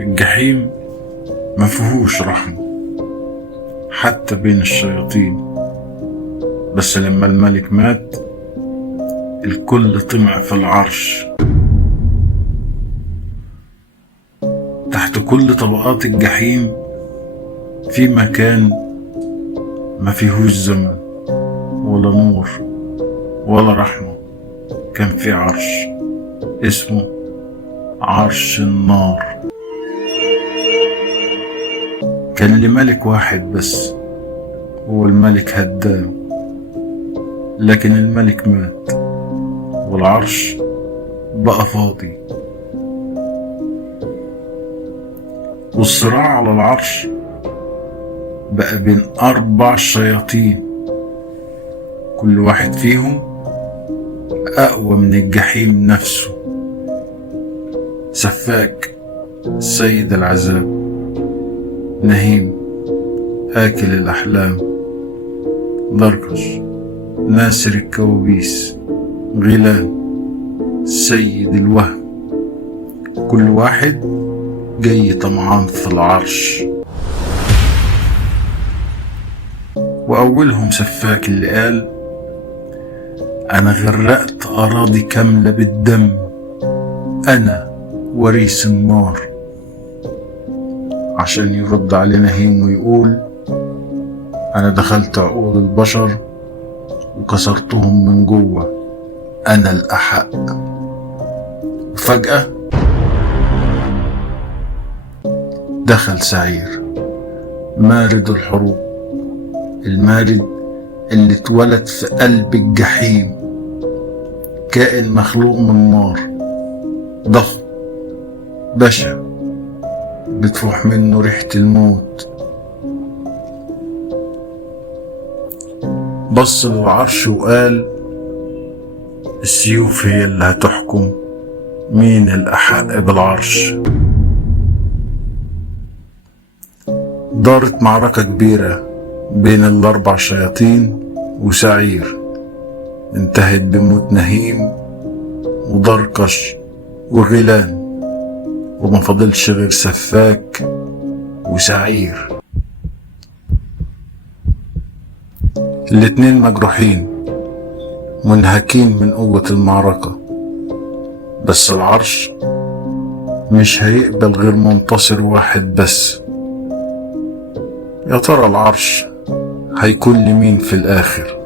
الجحيم مفيهوش رحمة حتى بين الشياطين، بس لما الملك مات الكل طمع في العرش. تحت كل طبقات الجحيم في مكان مفيهوش زمن ولا نور ولا رحمة، كان في عرش اسمه عرش النار. كان لملك واحد بس، هو الملك هدام، لكن الملك مات والعرش بقى فاضي. والصراع على العرش بقى بين 4 شياطين، كل واحد فيهم أقوى من الجحيم نفسه. سفاك سيد العذاب، نهيم آكل الأحلام، دركش ناسر الكوابيس، غيلان سيد الوهم. كل واحد جاي طمعان في العرش. وأولهم سفاك اللي قال: أنا غرقت أراضي كاملة بالدم، أنا وريث النار. عشان يرد عليه نهيم ويقول: أنا دخلت عقول البشر وكسرتهم من جوه، أنا الأحق. وفجأة دخل سعير مارد الحروب، المارد اللي اتولد في قلب الجحيم، كائن مخلوق من نار، ضخم بشع بتروح منه ريحة الموت. بص للعرش وقال: السيوف هي اللي هتحكم مين الأحق بالعرش. دارت معركة كبيرة بين ال4 شياطين وسعير، انتهت بموت نهيم ودركش وغيلان، وما فضلش غير سفاك وسعير. الاتنين مجروحين منهكين من قوة المعركة، بس العرش مش هيقبل غير منتصر واحد بس. يا ترى العرش هيكون لمين في الآخر؟